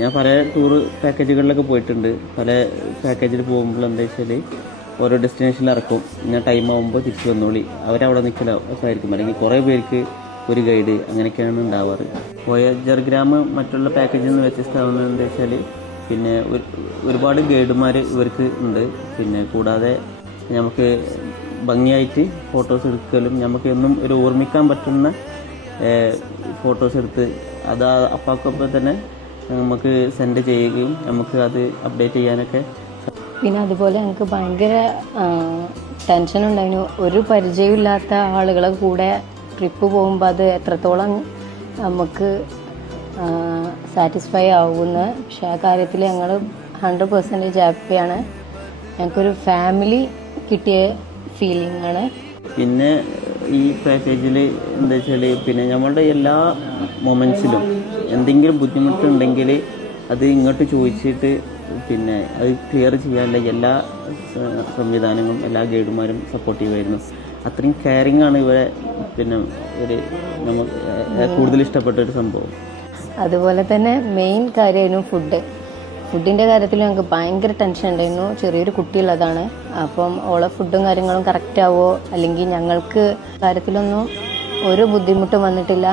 ഞാൻ പല ടൂർ പാക്കേജുകളിലൊക്കെ പോയിട്ടുണ്ട്. പല പാക്കേജിൽ പോകുമ്പോൾ എന്താ വെച്ചാൽ ഓരോ ഡെസ്റ്റിനേഷനിൽ ഇറക്കും. ഞാൻ ടൈം ആകുമ്പോൾ തിരിച്ചു വന്നോളി, അവരവിടെ നിൽക്കലായിരിക്കും. അല്ലെങ്കിൽ കുറേ പേർക്ക് ഒരു ഗൈഡ്, അങ്ങനെയൊക്കെയാണ് ഉണ്ടാവാറ്. വോയേജർ ഗ്രാം മറ്റുള്ള പാക്കേജിൽ നിന്ന് വ്യത്യസ്തമാകുന്നത് എന്താ വെച്ചാൽ പിന്നെ ഒരുപാട് ഗൈഡുമാർ ഇവർക്ക് ഉണ്ട്. പിന്നെ കൂടാതെ നമുക്ക് ഭംഗിയായിട്ട് ഫോട്ടോസ് എടുക്കലും നമുക്ക് എന്നും ഒരു ഓർമ്മിക്കാൻ പറ്റുന്ന ഫോട്ടോസ് എടുത്ത് അത് അപ്പാക്കൊപ്പം തന്നെ നമുക്ക് സെൻഡ് ചെയ്യുകയും നമുക്ക് അത് അപ്ഡേറ്റ് ചെയ്യാനൊക്കെ. പിന്നെ അതുപോലെ ഞങ്ങൾക്ക് ഭയങ്കര ടെൻഷൻ ഉണ്ടായിരുന്നു. ഒരു പരിചയമില്ലാത്ത ആളുകളെ കൂടെ ട്രിപ്പ് പോകുമ്പോൾ അത് എത്രത്തോളം നമുക്ക് സാറ്റിസ്ഫൈ ആവുമെന്ന്. പക്ഷെ ആ കാര്യത്തിൽ ഞങ്ങൾ 100% ഹാപ്പിയാണ്. ഞങ്ങൾക്കൊരു ഫാമിലി കിട്ടിയ ഫീലിംഗ് ആണ്. പിന്നെ ഈ പാക്കേജിൽ എന്താ വെച്ചാൽ പിന്നെ നമ്മളുടെ എല്ലാ മൊമെൻറ്റ്സിലും എന്തെങ്കിലും ബുദ്ധിമുട്ടുണ്ടെങ്കിൽ അത് ഇങ്ങോട്ട് ചോദിച്ചിട്ട് പിന്നെ അത് ക്ലിയർ ചെയ്യാനുള്ള എല്ലാ സംവിധാനങ്ങളും എല്ലാ ഗൈഡുമാരും സപ്പോർട്ടീവായിരുന്നു. അത്രയും കെയറിങ് ആണ് ഇവരെ പിന്നെ ഒരു നമുക്ക് കൂടുതൽ ഇഷ്ടപ്പെട്ട ഒരു സംഭവം. അതുപോലെ തന്നെ മെയിൻ കാര്യമായിരുന്നു ഫുഡിൻ്റെ കാര്യത്തിൽ ഞങ്ങൾക്ക് ഭയങ്കര ടെൻഷൻ ഉണ്ടായിരുന്നു. ചെറിയൊരു കുട്ടിയുള്ളതാണ്. അപ്പം ഓളെ ഫുഡും കാര്യങ്ങളും കറക്റ്റ് ആവുമോ, അല്ലെങ്കിൽ ഞങ്ങൾക്ക് കാര്യത്തിലൊന്നും ഒരു ബുദ്ധിമുട്ടും വന്നിട്ടില്ല.